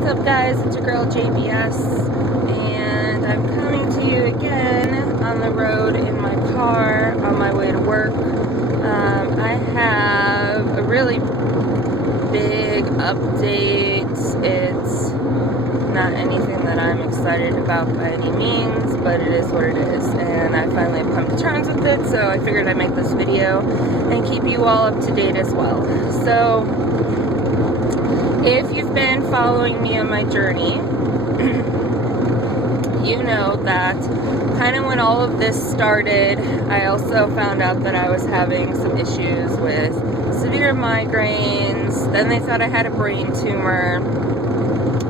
What's up, guys? It's your girl JBS, and I'm coming to you again on the road in my car on my way to work. I have a really big update. It's not anything that I'm excited about by any means, but it is what it is, and I finally have come to terms with it, so I figured I'd make this video and keep you all up to date as well. So if you've been following me on my journey, you know that kind of when all of this started, I also found out that I was having some issues with severe migraines. Then they thought I had a brain tumor.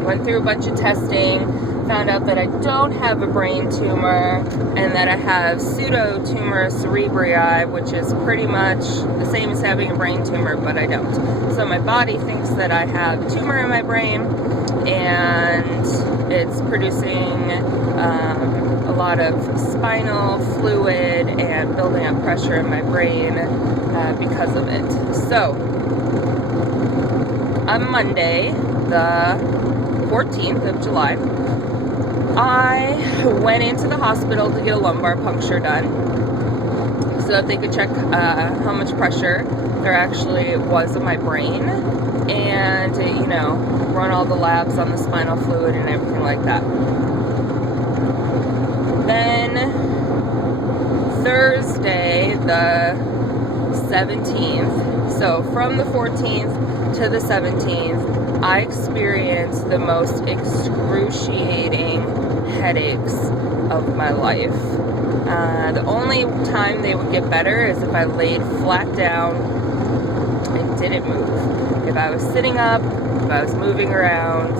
Went through a bunch of testing, found out that I don't have a brain tumor and that I have pseudotumor cerebri, which is pretty much the same as having a brain tumor, but I don't. So my body thinks that I have a tumor in my brain, and it's producing a lot of spinal fluid and building up pressure in my brain because of it. So on Monday, the 14th of July, I went into the hospital to get a lumbar puncture done so that they could check how much pressure there actually was in my brain and, you know, run all the labs on the spinal fluid and everything like that. Then Thursday, the 17th, so from the 14th to the 17th, I experienced the most excruciating headaches of my life. The only time they would get better is if I laid flat down and didn't move. If I was sitting up, if I was moving around,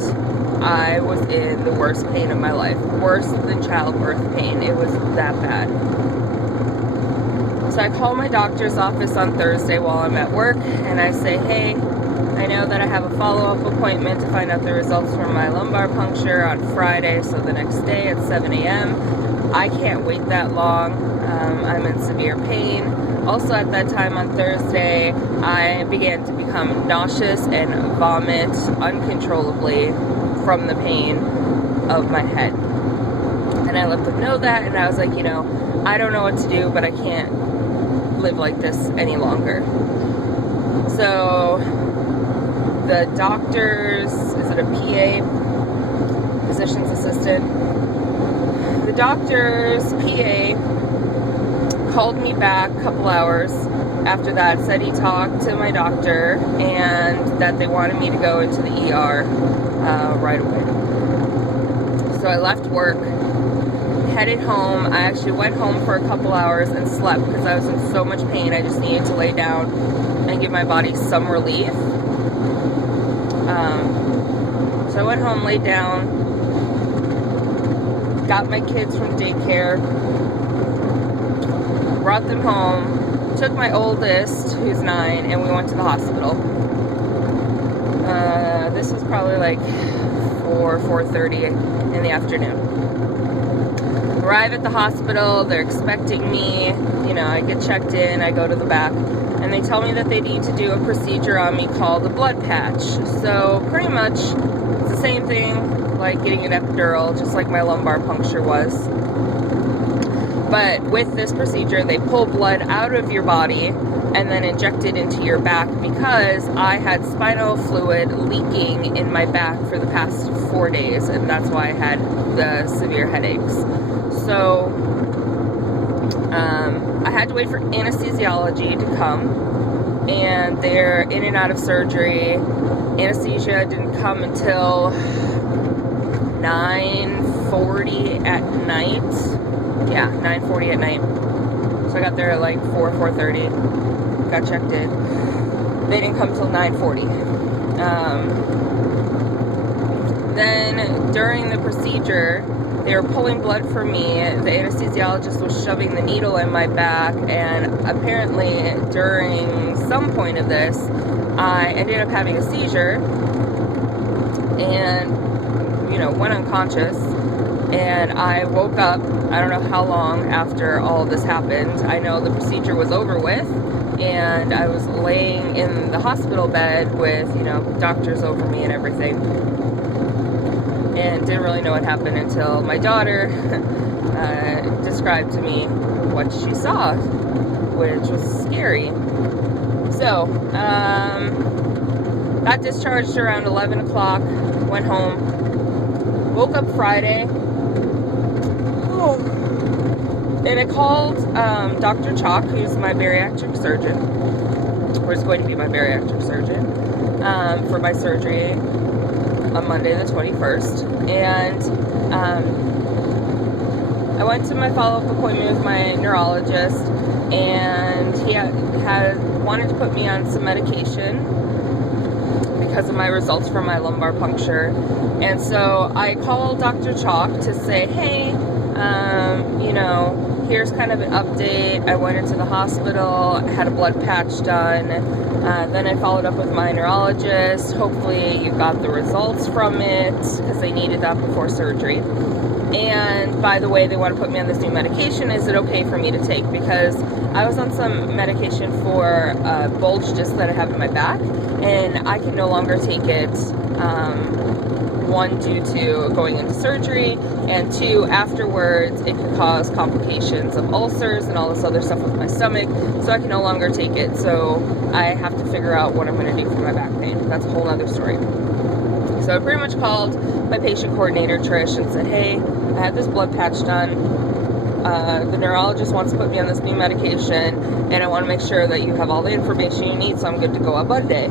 I was in the worst pain of my life. Worse than childbirth pain. It was that bad. So I call my doctor's office on Thursday while I'm at work, and I say, hey, I know that I have a follow-up appointment to find out the results from my lumbar puncture on Friday, so the next day at 7 a.m. I can't wait that long. I'm in severe pain. Also at that time on Thursday, I began to become nauseous and vomit uncontrollably from the pain of my head. And I let them know that, and I was like, you know, I don't know what to do, but I can't live like this any longer. So the doctor's, is it a PA, physician's assistant? The doctor's PA called me back a couple hours after that, said he talked to my doctor and that they wanted me to go into the ER right away. So I left work, headed home. I actually went home for a couple hours and slept because I was in so much pain. I just needed to lay down and give my body some relief. So I went home, laid down, got my kids from daycare, brought them home, took my oldest, who's 9, and we went to the hospital. This was probably like 4:30 in the afternoon. Arrive at the hospital, they're expecting me, you know, I get checked in, I go to the back, and they tell me that they need to do a procedure on me called a blood patch. So pretty much it's the same thing like getting an epidural, just like my lumbar puncture was. But with this procedure, they pull blood out of your body and then inject it into your back because I had spinal fluid leaking in my back for the past 4 days, and that's why I had the severe headaches. So I had to wait for anesthesiology to come, and they're in and out of surgery. Anesthesia didn't come until 9:40 at night. Yeah, 9:40 at night. So I got there at like 4:30, got checked in. They didn't come till 9:40. Then during the procedure, they were pulling blood from me. The anesthesiologist was shoving the needle in my back, and apparently during some point of this, I ended up having a seizure and, you know, went unconscious. And I woke up, I don't know how long after all this happened. I know the procedure was over with, and I was laying in the hospital bed with, you know, doctors over me and everything. and didn't really know what happened until my daughter described to me what she saw, which was scary. So, got discharged around 11 o'clock, went home, woke up Friday, and I called Dr. Chalk, who's my bariatric surgeon, or is going to be my bariatric surgeon, for my surgery on Monday the 21st, and I went to my follow-up appointment with my neurologist, and he had wanted to put me on some medication because of my results from my lumbar puncture. And so I called Dr. Chalk to say, hey, you know, here's kind of an update. I went into the hospital, had a blood patch done, then I followed up with my neurologist. Hopefully you got the results from it, because they needed that before surgery. And by the way, they want to put me on this new medication. Is it okay for me to take? Because I was on some medication for bulge disc that I have in my back, and I can no longer take it. One, due to going into surgery, and two, afterwards it could cause complications of ulcers and all this other stuff with my stomach, so I can no longer take it. So I have to figure out what I'm going to do for my back pain. That's a whole other story. So I pretty much called my patient coordinator, Trish, and said, hey, I had this blood patch done. The neurologist wants to put me on this new medication, and I want to make sure that you have all the information you need, so I'm good to go on Monday.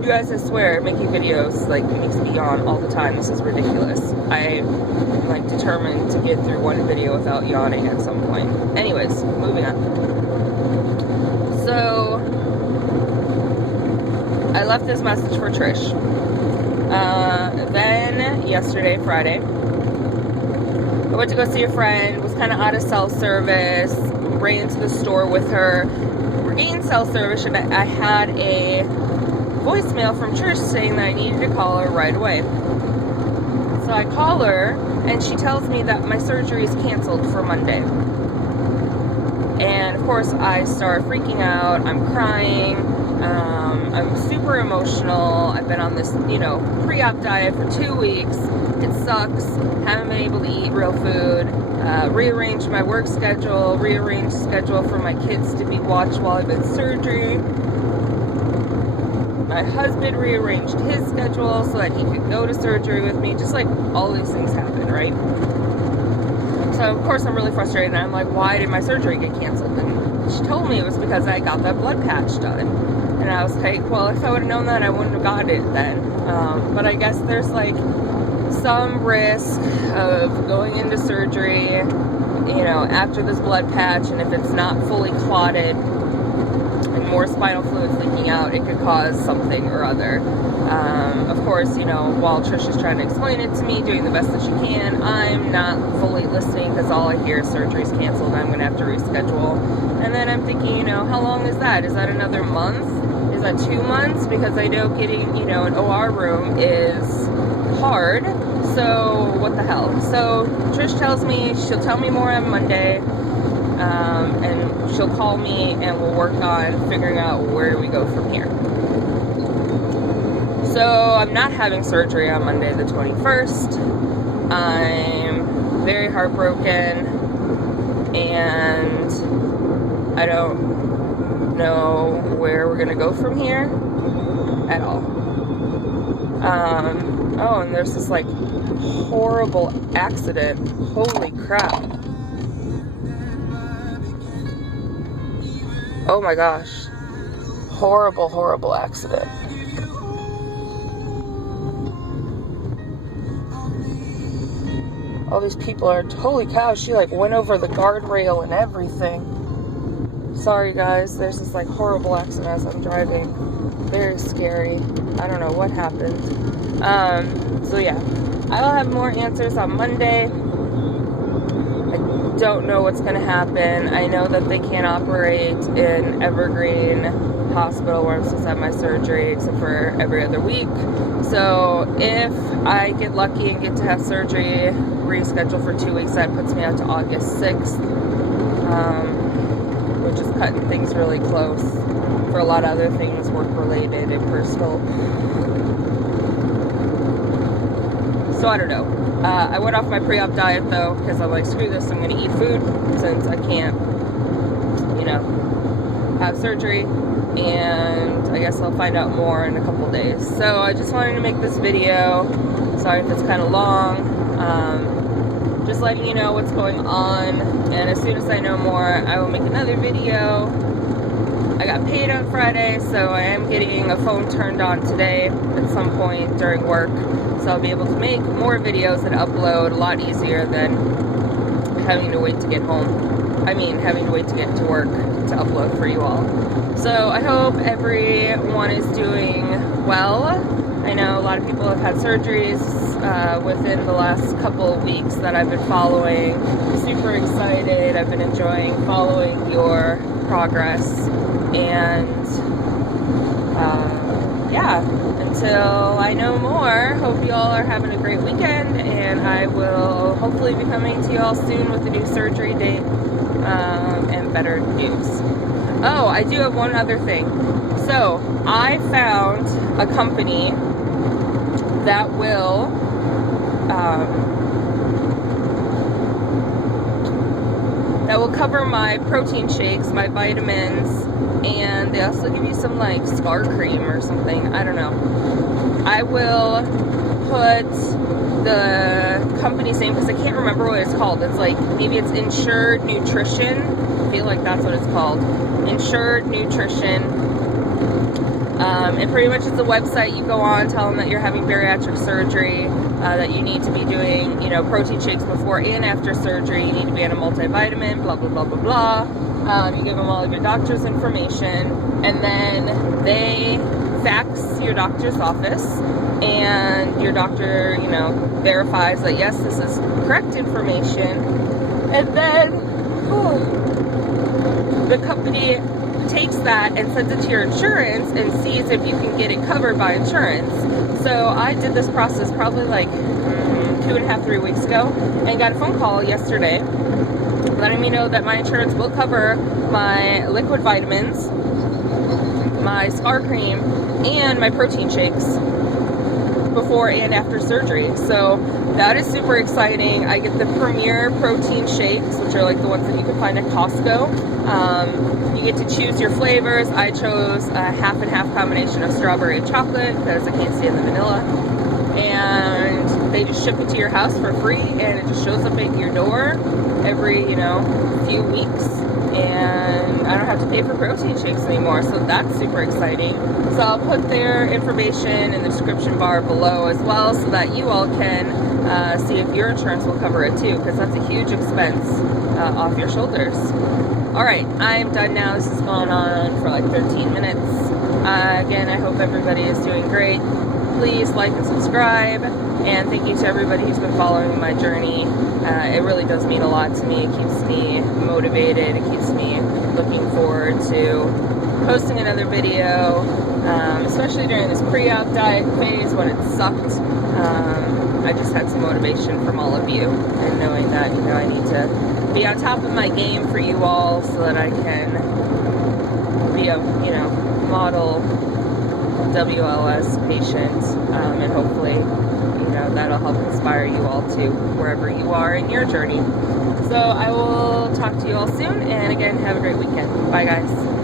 You guys, I swear, making videos, like, makes me yawn all the time. This is ridiculous. I'm, like, determined to get through one video without yawning at some point. Anyways, moving on. So, I left this message for Trish. Then, yesterday, Friday, I went to go see a friend, was kind of out of cell service, ran into the store with her, regained cell service, and I had a voicemail from Trish saying that I needed to call her right away. So I call her, and she tells me that my surgery is canceled for Monday. And of course I start freaking out, I'm crying, I'm super emotional. I've been on this, you know, pre-op diet for 2 weeks. It sucks, haven't been able to eat real food, rearranged my work schedule, rearranged schedule for my kids to be watched while I've been surgery. My husband rearranged his schedule so that he could go to surgery with me. Just like all these things happen, right? So of course I'm really frustrated, and I'm like, why did my surgery get canceled? And she told me it was because I got that blood patch done. And I was like, well, if I would have known that, I wouldn't have gotten it then. But I guess there's like some risk of going into surgery, you know, after this blood patch, and if it's not fully clotted and more spinal fluids leaking out, it could cause something or other. Of course, you know, while Trish is trying to explain it to me, doing the best that she can, I'm not fully listening, because all I hear is surgery's canceled, I'm going to have to reschedule. And then I'm thinking, you know, how long is that? Is that another month? Is that 2 months? Because I know getting, you know, an OR room is hard. So what the hell? So Trish tells me she'll tell me more on Monday, and she'll call me and we'll work on figuring out where do we go from here. So I'm not having surgery on Monday the 21st. I'm very heartbroken, and I don't know where we're gonna go from here at all. Oh, and there's this like horrible accident. Holy crap. Oh my gosh. Horrible, horrible accident. All these people are, holy cow, she like went over the guardrail and everything. Sorry guys, there's this like horrible accident as I'm driving. Very scary. I don't know what happened. So yeah, I'll have more answers on Monday. I don't know what's gonna happen. I know that they can't operate in Evergreen Hospital where I'm supposed to have my surgery, except for every other week. So if I get lucky and get to have surgery rescheduled for 2 weeks, that puts me out to August 6th, which is cutting things really close for a lot of other things, work related and personal. So I don't know. I went off my pre-op diet though, because I'm like, screw this, I'm gonna eat food since I can't, you know, have surgery, and I guess I'll find out more in a couple days. So I just wanted to make this video. Sorry if it's kind of long. Just letting you know what's going on, and as soon as I know more, I will make another video. I got paid on Friday, so I am getting a phone turned on today at some point during work, so I'll be able to make more videos and upload a lot easier than having to wait to get home. I mean, having to wait to get to work to upload for you all. So I hope everyone is doing well. I know a lot of people have had surgeries within the last couple of weeks that I've been following. Super excited. I've been enjoying following your progress. And yeah, until I know more, hope you all are having a great weekend, and I will hopefully be coming to you all soon with a new surgery date and better news. Oh, I do have one other thing. So I found a company that will cover my protein shakes, my vitamins, and they also give you some like scar cream or something. I don't know. I will put the company's name because I can't remember what it's called. It's like, maybe it's Insured Nutrition. I feel like that's what it's called. Insured Nutrition. And pretty much it's a website you go on, tell them that you're having bariatric surgery, that you need to be doing, you know, protein shakes before and after surgery, you need to be on a multivitamin, blah, blah, blah, blah, blah. You give them all of your doctor's information, and then they fax your doctor's office, and your doctor, you know, verifies that, yes, this is correct information, and then the company takes that and sends it to your insurance and sees if you can get it covered by insurance. So I did this process probably like 2.5, 3 weeks ago, and got a phone call yesterday letting me know that my insurance will cover my liquid vitamins, my scar cream, and my protein shakes before and after surgery. So that is super exciting. I get the Premier protein shakes, which are like the ones that you can find at Costco. You get to choose your flavors. I chose a half and half combination of strawberry and chocolate because I can't stand the vanilla. And they just ship it to your house for free, and it just shows up at your door every, you know, few weeks. And I don't have to pay for protein shakes anymore, so that's super exciting. So I'll put their information in the description bar below as well, so that you all can see if your insurance will cover it too, because that's a huge expense off your shoulders. Alright, I'm done now. This has gone on for like 13 minutes. Again, I hope everybody is doing great. Please like and subscribe, and thank you to everybody who's been following my journey. It really does mean a lot to me. It keeps me motivated. It keeps me looking forward to posting another video, especially during this pre-op diet phase when it sucked. I just had some motivation from all of you, and knowing that, you know, I need to be on top of my game for you all so that I can be a, you know, model WLS patient, and hopefully, you know, that'll help inspire you all to wherever you are in your journey. So I will talk to you all soon, and again, have a great weekend. Bye guys.